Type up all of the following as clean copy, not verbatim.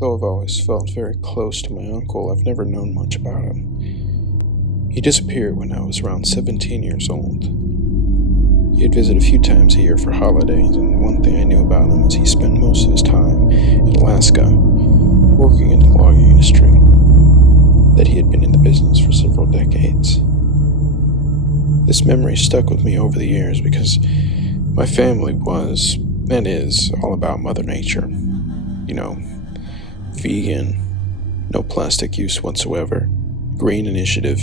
Though I've always felt very close to my uncle, I've never known much about him. He disappeared when I was around 17 years old. He'd visit a few times a year for holidays, and one thing I knew about him is he spent most of his time in Alaska, working in the logging industry, that he had been in the business for several decades. This memory stuck with me over the years because my family was, and is, all about Mother Nature. You know, vegan, no plastic use whatsoever, green initiative.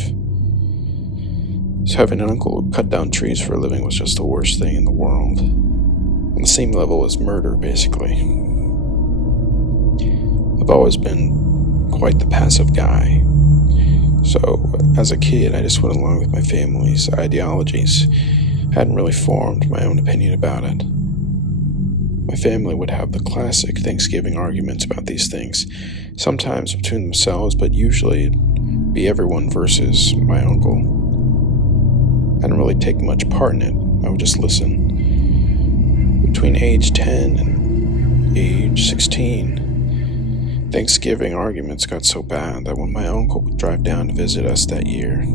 So having an uncle who cut down trees for a living was just the worst thing in the world. On the same level as murder, basically. I've always been quite the passive guy. So, as a kid, I just went along with my family's ideologies. Hadn't really formed my own opinion about it. My family would have the classic Thanksgiving arguments about these things, sometimes between themselves, but usually it'd be everyone versus my uncle. I didn't really take much part in it. I would just listen. Between age 10 and age 16, Thanksgiving arguments got so bad that when my uncle would drive down to visit us that year,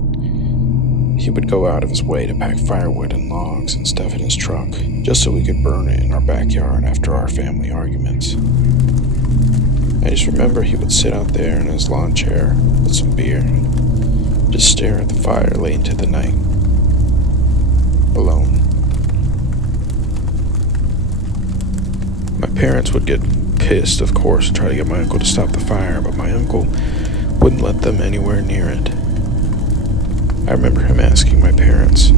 he would go out of his way to pack firewood and logs and stuff in his truck, just so we could burn it in our backyard after our family arguments. I just remember he would sit out there in his lawn chair with some beer, just stare at the fire late into the night, alone. My parents would get pissed, of course, and try to get my uncle to stop the fire, but my uncle wouldn't let them anywhere near it. I remember him asking my parents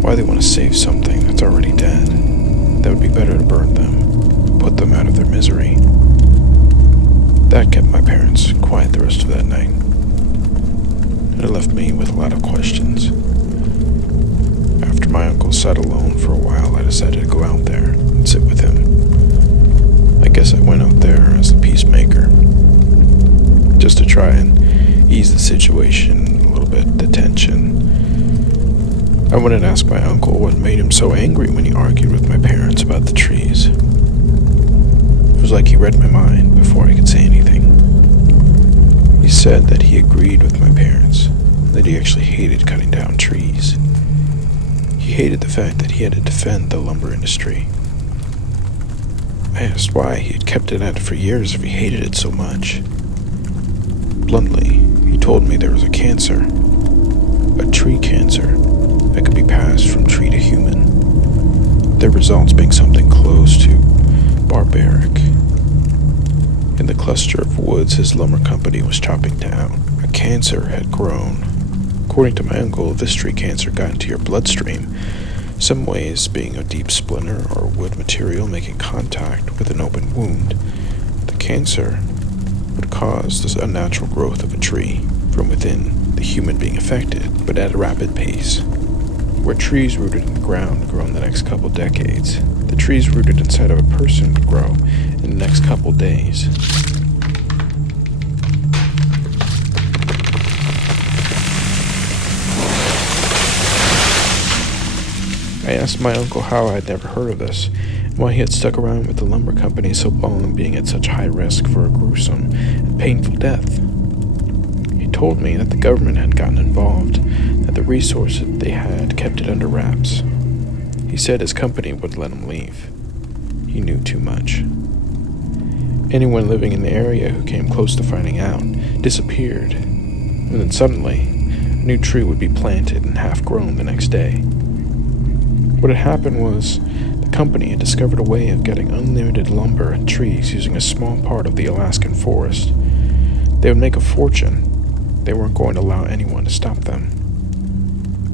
why they want to save something that's already dead. That would be better to burn them, put them out of their misery. That kept my parents quiet the rest of that night. It left me with a lot of questions. After my uncle sat alone for a while, I decided to go out there and sit with him. I guess I went out there as the peacemaker, just to try and ease the situation a little bit, the tension. I went and asked my uncle what made him so angry when he argued with my parents about the trees. It was like he read my mind before I could say anything. He said that he agreed with my parents, that he actually hated cutting down trees. He hated the fact that he had to defend the lumber industry. I asked why he had kept it at it for years if he hated it so much. Bluntly, he told me there was a cancer, a tree cancer, that could be passed from tree to human, their results being something close to barbaric. In the cluster of woods his lumber company was chopping down, a cancer had grown. According to my uncle, if this tree cancer got into your bloodstream, some ways being a deep splinter or wood material making contact with an open wound, the cancer would cause this unnatural growth of a tree from within the human being affected, but at a rapid pace. Where trees rooted in the ground grow in the next couple decades, the trees rooted inside of a person would grow in the next couple days. I asked my uncle how I had never heard of this, and why he had stuck around with the lumber company so long, being at such high risk for a gruesome and painful death. He told me that the government had gotten involved, that the resources they had kept it under wraps. He said his company wouldn't let him leave. He knew too much. Anyone living in the area who came close to finding out disappeared, and then suddenly, a new tree would be planted and half-grown the next day. What had happened was, the company had discovered a way of getting unlimited lumber and trees using a small part of the Alaskan forest. They would make a fortune. They weren't going to allow anyone to stop them.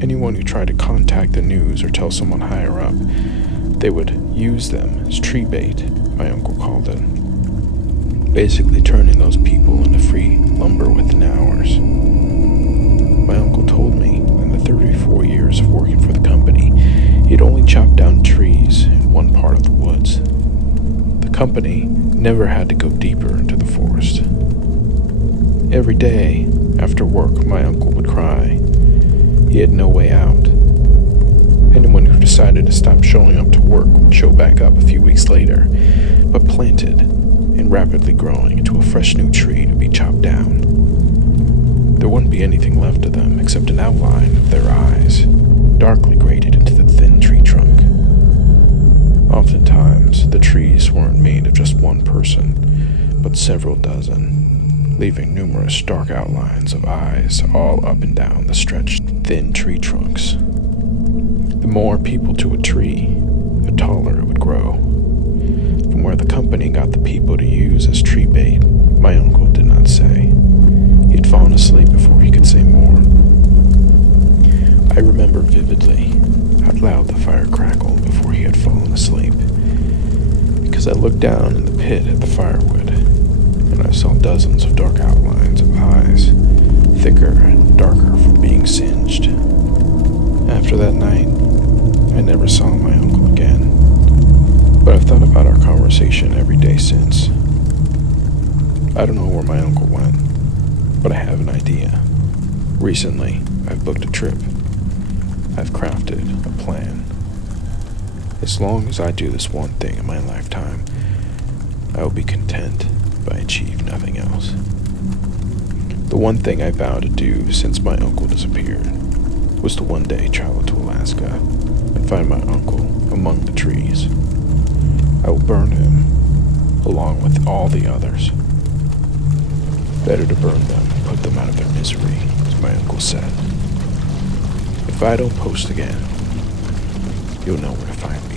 Anyone who tried to contact the news or tell someone higher up, they would use them as tree bait, my uncle called it. Basically turning those people into free lumber within hours. My uncle told me in the 34 years of working for the company, he had only chopped down trees in one part of the woods. The company never had to go deeper into the forest. Every day, after work, my uncle would cry. He had no way out. Anyone who decided to stop showing up to work would show back up a few weeks later, but planted and rapidly growing into a fresh new tree to be chopped down. There wouldn't be anything left of them except an outline of their eyes, darkly graded into the thin tree trunk. Oftentimes, the trees weren't made of just one person, but several dozen, leaving numerous dark outlines of eyes all up and down the stretched, thin tree trunks. The more people to a tree, the taller it would grow. From where the company got the people to use as tree bait, my uncle did not say. He'd fallen asleep before he could say more. I remember vividly how loud the fire crackled before he had fallen asleep, because I looked down in the pit at the firewood, and I saw dozens of dark outlines of eyes, thicker and darker from being singed. After that night, I never saw my uncle again, but I've thought about our conversation every day since. I don't know where my uncle went, but I have an idea. Recently, I've booked a trip. I've crafted a plan. As long as I do this one thing in my lifetime, I will be content if I achieve nothing else. The one thing I vowed to do since my uncle disappeared was to one day travel to Alaska and find my uncle among the trees. I will burn him, along with all the others. Better to burn them and put them out of their misery, as my uncle said. If I don't post again, you'll know where to find me.